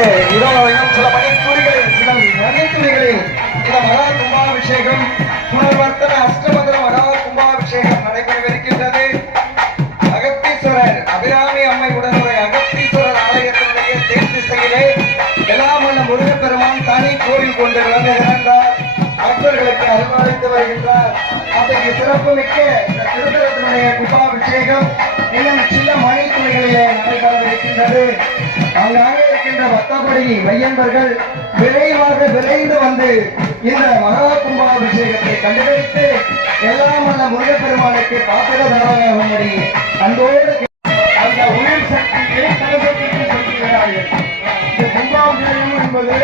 சில மணித்துளிகளில் இந்த மகா கும்பாபிஷேகம் புனர்வர்த்தன அஷ்டமந்திர மகா கும்பாபிஷேகம் நடைபெறவிருக்கின்றது. அகத்தீஸ்வரர் அபிராமி அம்மை உடனுடைய அகத்தீஸ்வரர் ஆலயத்தினுடைய தென் திசையிலே எல்லாம் உள்ள முருகப்பெருமான் தனி கோவில் கொண்டு விளங்குகிறார். பக்தர்களுக்கு அருள்வாளித்து வருகின்றார். அத்தகைய சிறப்புமிக்க இந்த திருத்தலத்தினுடைய கும்பாபிஷேகம் இன்னும் சில மணித்துளிகளிலே நடைபெறவிருக்கின்றது. அங்காக இருக்கின்ற பக்தபடி மையன்பர்கள் விரைந்து வந்து இந்த மகா கும்பாபிஷேகத்தை கண்டுபிடித்து எல்லாம் வல்ல முருகப்பெருமானுக்கு பாத்திரதாரமாகும்படி அன்போடு அந்த உயிர் சக்தியை சரசக்திக்கு சொல்கிறார்கள். இந்த கும்பாபிஷேகம் என்பது